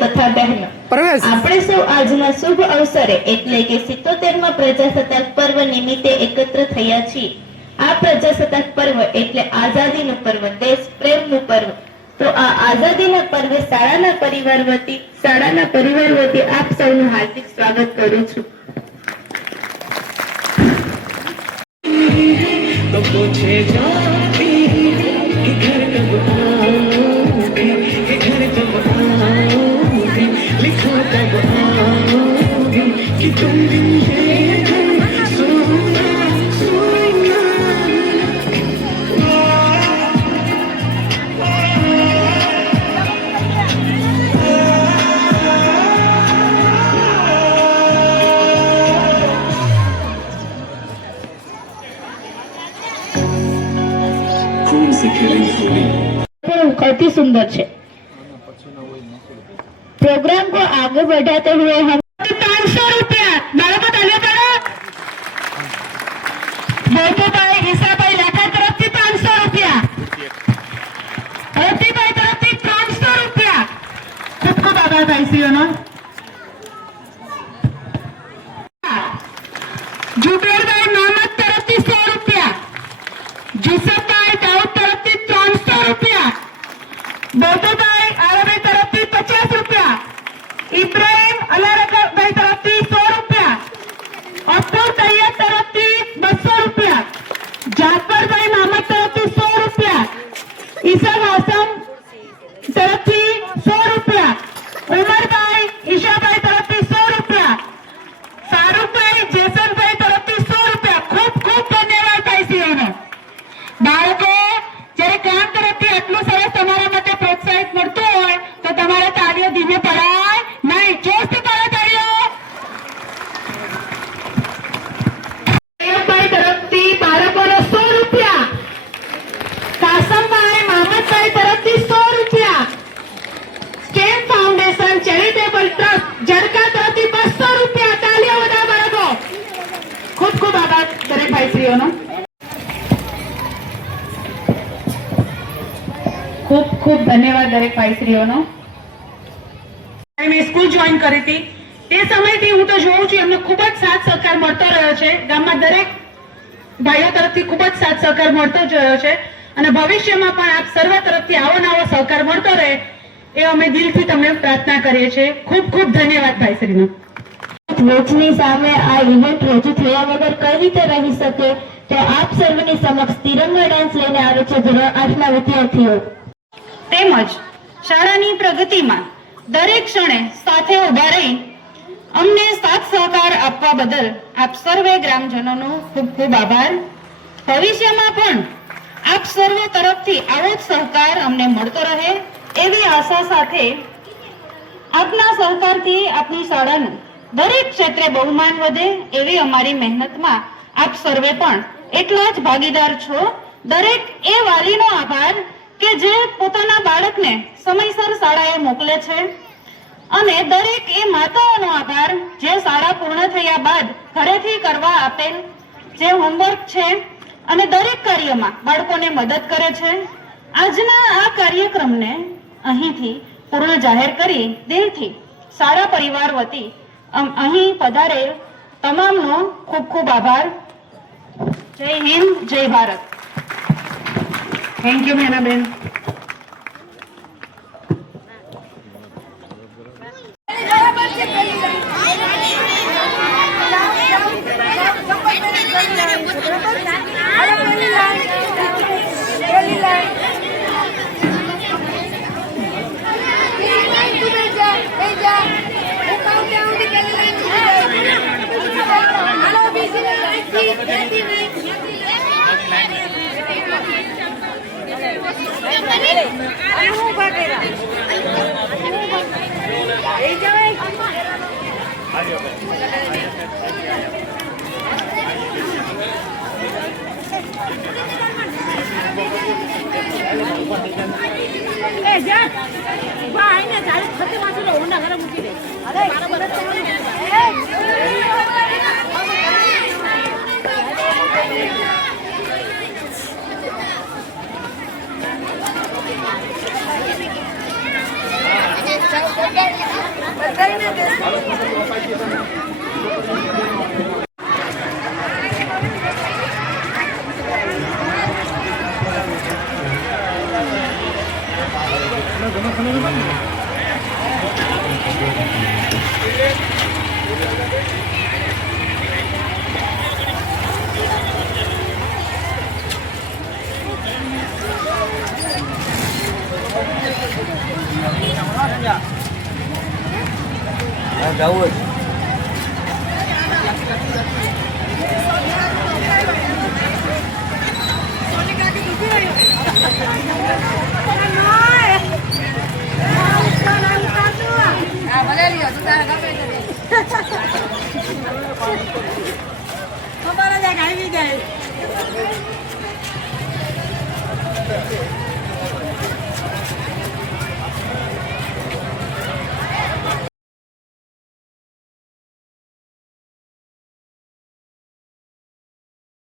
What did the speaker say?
તથા બહેનો, આપણે સૌ આજના શુભ અવસરે એટલે કે 77મા પ્રજાસત્તાક પર્વ નિમિત્તે એકત્ર થયા છીએ. આ પ્રજાસત્તાક પર્વ એટલે આઝાદીનું પર્વ, દેશ પ્રેમનું પર્વ. તો આ આઝાદીના પર્વે શાળાના પરિવાર વતી આપ સૌનું હાર્દિક સ્વાગત કરું છું. તો પૂછે જાતી કે ઘર કબ आओगे, કે ઘર કબ आओगे, लिखा कब आओगे कि तुम दिन ये सोना सोना. अति सुंदर है. प्रोग्राम को आगे बढ़ाते हुए हम 500 रुपया बाळको तालियों पाडो. बोलतोभाई ईसाभाई लाखा तरफથી 500 रुपया, હરતીભાઈ તરફથી 300 रुपया. ખૂબ ખૂબ આભાર ભાઈશ્રીઓનો. जुबेरभाई मोहम्मद तरफથી 100 रुपया, जुसफभाई दाऊद तरफથી 300 रुपया, बोतोभाई आरबी तरफથી 50 रुपया, इब्राहिम अलारभाई तरफથી 100 रुपया, अब्दुल तैयब तरफથી 200 रुपया, जाफरभाई मोहम्मद तरफથી 100 रुपया, ईसा हासम तरफથી 100 रुपया, उमरभाई ईशाभाई तरफથી 100 रुपया, फारूकभाई जेसनभाई तरफથી 100 रुपया. खूब खूब धन्यवाद ભાઈશ્રીઓનો. બાળકો જ્યારે કામ તરફથી આટલું સરસ તમારા માટે પ્રોત્સાહિત મળતું હોય તો તમારે તાળીઓ ધીમે પડાય નહીં, જોશથી પાડો તાળીઓ. તૈયબભાઈ તરફથી બાળકોને 100 રૂપિયા, કાસમભાઈ મોહમ્મદભાઈ તરફથી 100 રૂપિયા, સ્ટેમ ફાઉન્ડેશન ચેરિટેબલ ટ્રસ્ટ જડકા તરફથી 200 રૂપિયા. તાળીઓ બધા બાળકો. ખૂબ ખૂબ આભાર દરેક ભાઈશ્રીઓનો. ખૂબ ખૂબ ધન્યવાદ દરેક ભાઈશ્રીઓનો. મેં સ્કૂલ જોઈન કરી હતી તે સમયથી હું તો જોઉં છું એમને ખૂબ જ સાથ સહકાર મળતો રહ્યો છે. ગામમાં દરેક ભાઈઓ તરફથી ખૂબ જ સાથ સહકાર મળતો જ રહ્યો છે અને ભવિષ્યમાં પણ આપ સર્વ તરફથી આવો નવો સહકાર મળતો રહે એ અમે દિલથી તમને પ્રાર્થના કરીએ છીએ. ખૂબ ખૂબ ધન્યવાદ ભાઈશ્રીનો. વેચની સામે આ ઇવેન્ટ રજૂ થયા વગર કઈ રીતે રહી શકે તો આપ સર્વની સમક્ષ તિરંગા ડાન્સ લઈને આવે છે ધોરણ 8ના વિદ્યાર્થીઓ. તેમજ શાળાની પ્રગતિમાં દરેક ક્ષણે સાથે ઉભા રહી અમને સાથ સહકાર આપવા બદલ આપ સર્વે ગ્રામજનોનો ખૂબ ખૂબ આભાર. ભવિષ્યમાં પણ આપ સર્વે તરફથી આવો જ સહકાર અમને મળતો રહે એવી આશા સાથે આપના સહકારથી આપની શાળાનું દરેક ક્ષેત્રે બહુમાન વધે એવી અમારી મહેનતમાં આપ સર્વે પણ એટલા જ ભાગીદાર છો. દરેક એ વાલીનો આભાર કે જે પોતાના બાળકને સમયસર શાળાએ મોકલે છે અને દરેક એ માતાઓનો આભાર જે શાળા પૂર્ણ થયા બાદ ઘરેથી કરવા આપેલ જે હોમવર્ક છે અને દરેક કાર્યમાં બાળકોને મદદ કરે છે. આજના આ કાર્યક્રમને અહીંથી પૂર્ણ જાહેર કરી દિલથી શાળા પરિવાર વતી અહીં પધારેલ તમામનો ખૂબ ખૂબ આભાર. જય હિન્દ, જય ભારત. Thank you Menaben. જવું ખબર જ આવી જાય